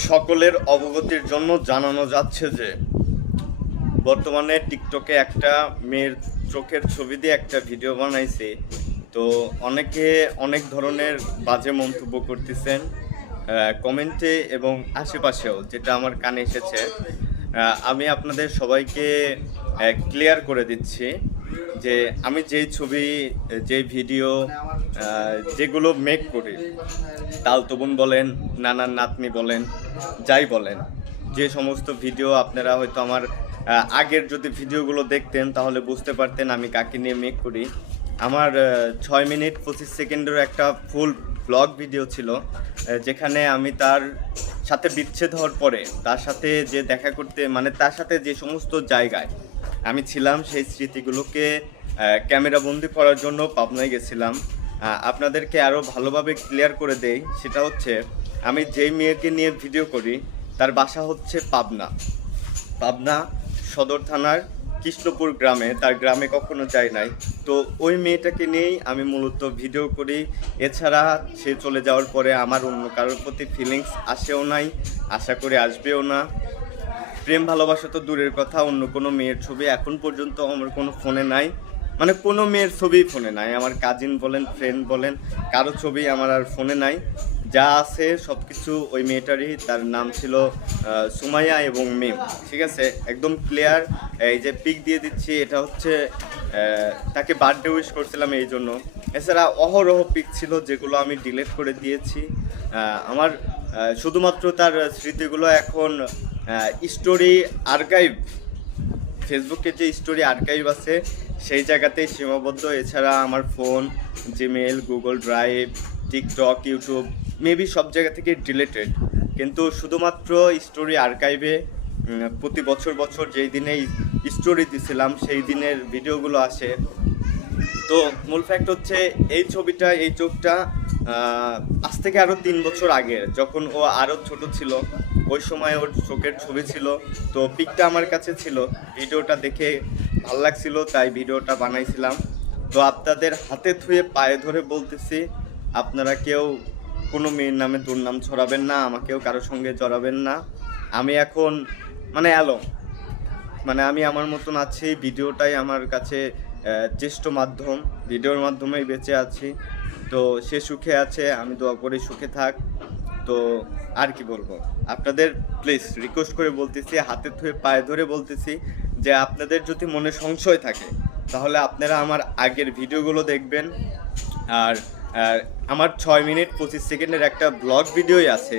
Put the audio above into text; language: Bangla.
সকলের অবগতির জন্য জানানো যাচ্ছে যে বর্তমানে টিকটকে একটা মেয়ের চোখের ছবি দিয়ে একটা ভিডিও বানাইছে। তো অনেকে অনেক ধরনের বাজে মন্তব্য করতেছেন কমেন্টে এবং আশেপাশেও, যেটা আমার কানে এসেছে। আমি আপনাদের সবাইকে ক্লিয়ার করে দিচ্ছি যে আমি যেই ছবি, যেই ভিডিও, যেগুলো মেক করি, তালতো বোন বলেন, নানার নাতনি বলেন, যাই বলেন, যে সমস্ত ভিডিও আপনারা হয়তো আমার আগের যদি ভিডিওগুলো দেখতেন তাহলে বুঝতে পারতেন আমি কাকে নিয়ে মেক করি। আমার 6 মিনিট 25 সেকেন্ডের একটা ফুল ব্লগ ভিডিও ছিল, যেখানে আমি তার সাথে বিচ্ছেদ হওয়ার পরে তার সাথে যে দেখা করতে, মানে তার সাথে যে সমস্ত জায়গায় আমি ছিলাম সেই স্মৃতিগুলোকে ক্যামেরাবন্দি করার জন্য পাবনায় গেছিলাম। আপনাদেরকে আরও ভালোভাবে ক্লিয়ার করে দেই, সেটা হচ্ছে আমি যেই মেয়েকে নিয়ে ভিডিও করি তার বাসা হচ্ছে পাবনা সদর থানার কৃষ্ণপুর গ্রামে। তার গ্রামে কখনো যাই নাই। তো ওই মেয়েটাকে নিয়েই আমি মূলত ভিডিও করি। এছাড়া সে চলে যাওয়ার পরে আমার অন্য কারোর প্রতি ফিলিংস আসেও নাই, আশা করে আসবেও না। প্রেম ভালোবাসা তো দূরের কথা, অন্য কোনো মেয়ের ছবি এখন পর্যন্ত আমার কোনো ফোনে নাই, মানে কোনো মেয়ের ছবি ফোনে নাই। আমার কাজিন বলেন, ফ্রেন্ড বলেন, কারো ছবি আমার আর ফোনে নাই। যা আছে সব কিছু ওই মেয়েটারই। তার নাম ছিল সুমাইয়া এবং মিম। ঠিক আছে, একদম ক্লিয়ার। এই যে পিক দিয়ে দিচ্ছি, এটা হচ্ছে তাকে বার্থডে উইশ করছিলাম এই জন্য। এছাড়া অহরহ পিক ছিল যেগুলো আমি ডিলিট করে দিয়েছি। আমার শুধুমাত্র তার স্মৃতিগুলো এখন স্টোরি আর্কাইভ, ফেসবুকে যে স্টোরি আর্কাইভ আছে সেই জায়গাতেই সীমাবদ্ধ। এছাড়া আমার phone, Gmail, Google drive, TikTok, YouTube maybe সব জায়গা থেকে ডিলেটেড, কিন্তু শুধুমাত্র স্টোরি আর্কাইভে প্রতি বছর যেই দিনে স্টোরি দিছিলাম সেই দিনের ভিডিওগুলো আসে। তো মূল ফ্যাক্ট হচ্ছে এই ছবিটা, এই চোখটা আজ থেকে আরও 3 বছর আগের, যখন ও আরও ছোট ছিল ওই সময় ওর চোখের ছবি ছিল। তো পিকটা আমার কাছে ছিল, ভিডিওটা দেখে ভাল লাগছিল তাই ভিডিওটা বানাইছিলাম। তো আপনাদের হাতে ধুয়ে পায়ে ধরে বলতেছি, আপনারা কেউ কোনো মেয়ের নামে দুর্নাম ছড়াবেন না, আমাকেও কারোর সঙ্গে জড়াবেন না। আমি এখন মানে মানে আমি আমার মতন আছি। ভিডিওটাই আমার কাছে শ্রেষ্ঠ মাধ্যম, ভিডিওর মাধ্যমেই বেঁচে আছি। তো সে সুখে আছে, আমি দোয়া করি সুখে থাক। তো আর কি বলবো, আপনাদের প্লিজ রিকোয়েস্ট করে বলতেছি, হাতে ধুয়ে পায়ে ধরে বলতেছি যে আপনাদের যদি মনে সংশয় থাকে তাহলে আপনারা আমার আগের ভিডিওগুলো দেখবেন। আর আমার 6 মিনিট 25 সেকেন্ডের একটা ব্লগ ভিডিওই আছে।